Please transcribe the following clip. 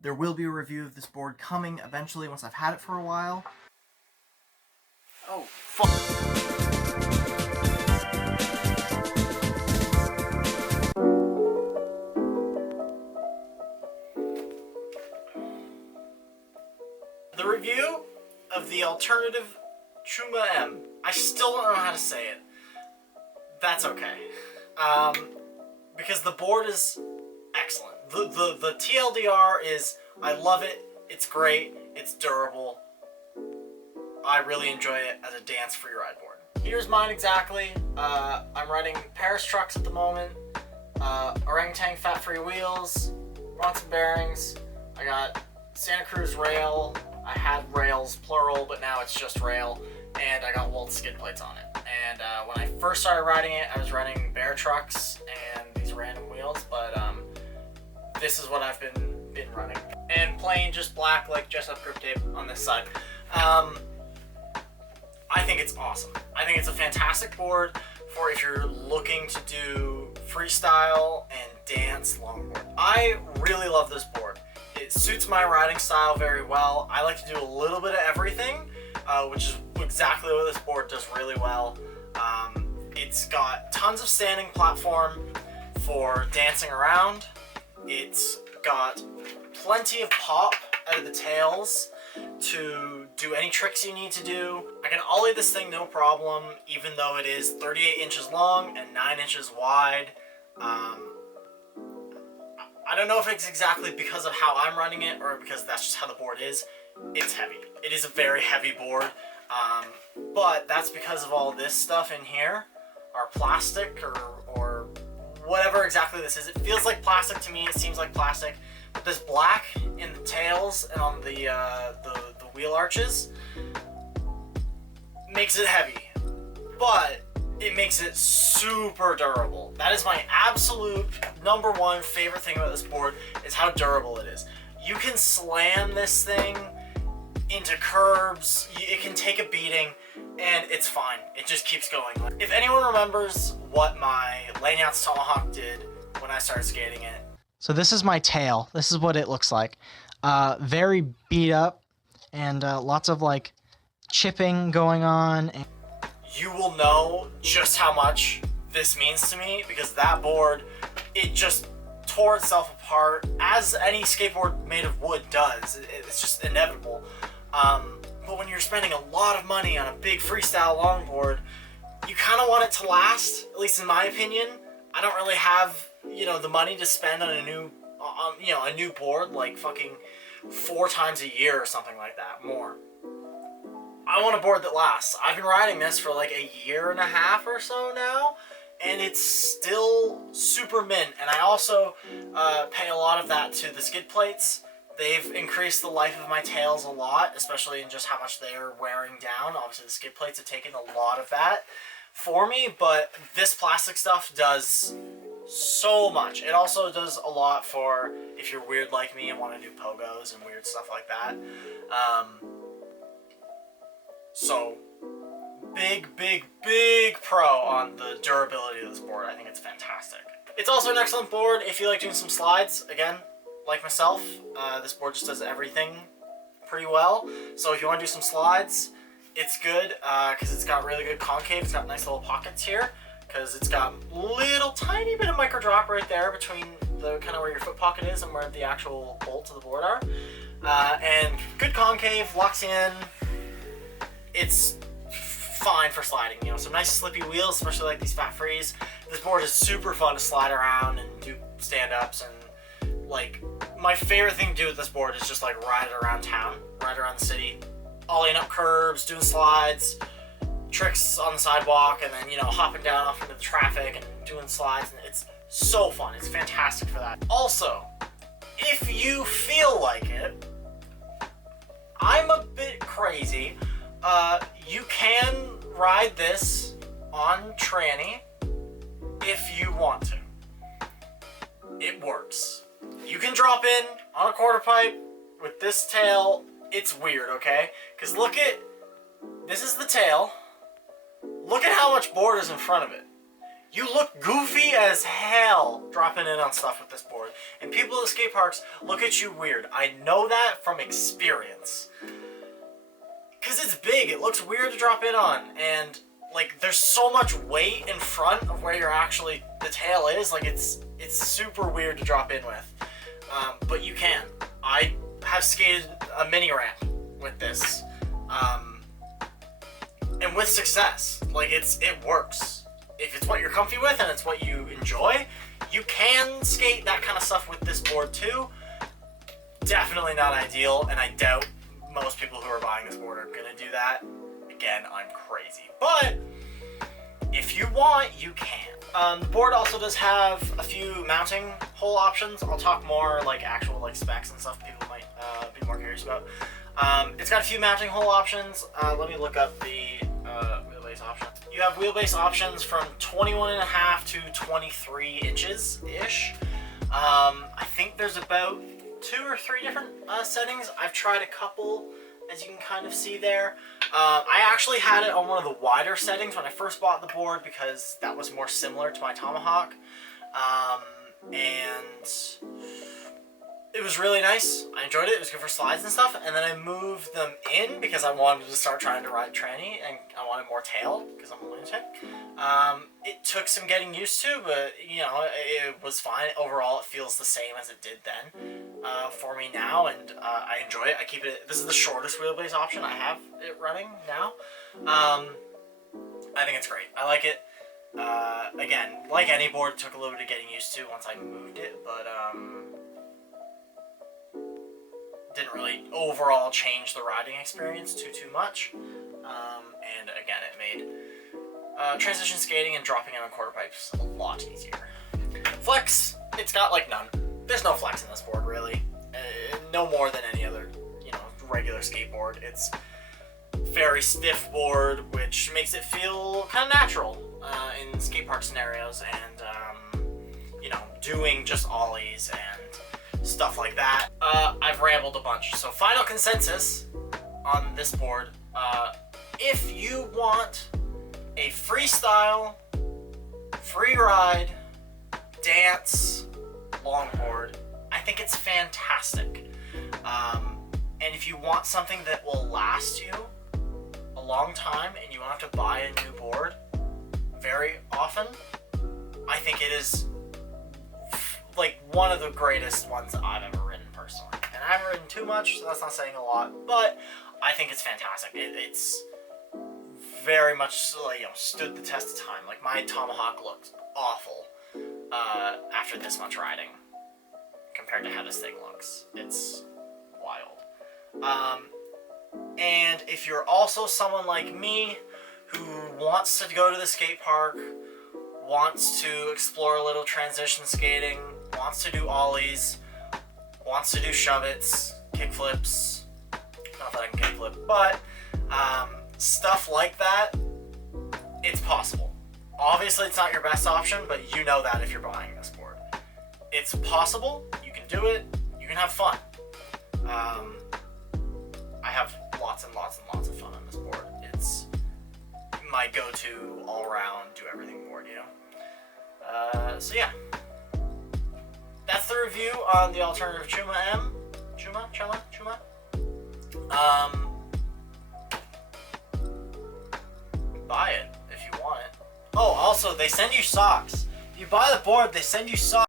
There will be a review of this board coming eventually once I've had it for a while. Oh, fuck. The review of the alternative Chuma M. I still don't know how to say it. That's okay. Because the board is excellent. The TLDR is, I love it, it's great, it's durable. I really enjoy it as a dance free ride board. Here's mine exactly. I'm riding Paris trucks at the moment, Orangutan fat free wheels, Bronson bearings, I got Santa Cruz rail, I had rails plural, but now it's just rail, and I got Walt skid plates on it. And when I first started riding it, I was running Bear trucks and these random wheels, but this is what I've been running. And plain just black like Jessup grip tape on this side. I think it's awesome. I think it's a fantastic board for if you're looking to do freestyle and dance longboard. I really love this board. It suits my riding style very well. I like to do a little bit of everything, which is exactly what this board does really well. It's got tons of standing platform for dancing around. It's got plenty of pop out of the tails to do any tricks you need to do. I can ollie this thing no problem, even though it is 38 inches long and 9 inches wide. I don't know if it's exactly because of how I'm running it or because that's just how the board is. It's heavy. It is a very heavy board, but that's because of all this stuff in here, or plastic, or whatever exactly this is. It feels like plastic to me, it seems like plastic, but this black in the tails and on the wheel arches makes it heavy, but it makes it super durable. That is my absolute #1 favorite thing about this board, is how durable it is. You can slam this thing into curbs, it can take a beating, and it's fine. It just keeps going. If anyone remembers what my Lanyards Tomahawk did when I started skating it. So this is my tail. This is what it looks like. Very beat up, and lots of like chipping going on. You will know just how much this means to me, because that board, it just tore itself apart, as any skateboard made of wood does. It's just inevitable. But when you're spending a lot of money on a big freestyle longboard, you kind of want it to last, at least in my opinion. I don't really have, the money to spend on a new board like fucking 4 times a year or something like that, more. I want a board that lasts. I've been riding this for like a year and a half or so now, and it's still super mint. And I also pay a lot of that to the skid plates. They've increased the life of my tails a lot, especially in just how much they're wearing down. Obviously the skid plates have taken a lot of that for me, but this plastic stuff does so much. It also does a lot for if you're weird like me and want to do pogos and weird stuff like that. So big pro on the durability of this board. I think it's fantastic. It's also an excellent board if you like doing some slides. Again, like myself, this board just does everything pretty well. So if you want to do some slides, it's good because it's got really good concave. It's got nice little pockets here because it's got little tiny bit of micro drop right there between the kind of where your foot pocket is and where the actual bolts of the board are. And good concave, locks in. It's fine for sliding, some nice slippy wheels, especially like these fat frees. This board is super fun to slide around and do stand-ups, and like my favorite thing to do with this board is just like ride it around town, ride around the city, ollieing up curbs, doing slides, tricks on the sidewalk, and then hopping down off into the traffic and doing slides, and it's so fun. It's fantastic for that. Also, if you feel like it, I'm a bit crazy. You can ride this on tranny if you want to. It works. You can drop in on a quarter pipe with this tail. It's weird, okay? Because this is the tail. Look at how much board is in front of it. You look goofy as hell dropping in on stuff with this board. And people at skate parks look at you weird. I know that from experience. Because it's big, it looks weird to drop in on. And, like, there's so much weight in front of where you're actually, the tail is. Like, it's super weird to drop in with. But you can. I have skated a mini ramp with this. And with success. Like, it works. If it's what you're comfy with and it's what you enjoy, you can skate that kind of stuff with this board too. Definitely not ideal, and I doubt most people who are buying this board are gonna do that. Again, I'm crazy. But if you want, you can. The board also does have a few mounting hole options. I'll talk more like actual like specs and stuff people might be more curious about. It's got a few mounting hole options. Let me look up the wheelbase options. You have wheelbase options from 21.5 to 23 inches-ish. I think there's about 2 or 3 different settings. I've tried a couple, as you can kind of see there. I actually had it on one of the wider settings when I first bought the board because that was more similar to my Tomahawk. And it was really nice. I enjoyed it. It was good for slides and stuff. And then I moved them in because I wanted to start trying to ride tranny and I wanted more tail because I'm a lunatic. It took some getting used to, but you know, it was fine. Overall, it feels the same as it did then for me now, and I enjoy it. I keep it. This is the shortest wheelbase option I have it running now. I think it's great. I like it. Again, like any board, it took a little bit of getting used to once I moved it, but didn't really overall change the riding experience too much. And again, it made transition skating and dropping in on quarter pipes a lot easier. Flex, it's got like none. There's no flex in this board really. No more than any other, you know, regular skateboard. It's very stiff board, which makes it feel kind of natural in skate park scenarios, and you know, doing just ollies and stuff like that. I've rambled a bunch, so final consensus on this board. If you want a freestyle, free ride, dance longboard, I think it's fantastic. And if you want something that will last you a long time and you won't have to buy a new board very often, I think it is like one of the greatest ones that I've ever ridden personally. And I haven't ridden too much, so that's not saying a lot, but I think it's fantastic. It's very much, you know, stood the test of time. Like, my Tomahawk looked awful after this much riding compared to how this thing looks. It's wild. And if you're also someone like me who wants to go to the skate park, wants to explore a little transition skating, wants to do ollies, wants to do shove-its, kickflips, not that I can kickflip, but stuff like that, it's possible. Obviously, it's not your best option, but you know that if you're buying this board. It's possible, you can do it, you can have fun. I have lots and lots and lots of fun on this board. It's my go-to all-around, do-everything board, you know? So yeah. That's the review on the alternative Chuma M. Chuma? Buy it if you want it. Oh, also, they send you socks. If you buy the board, they send you socks.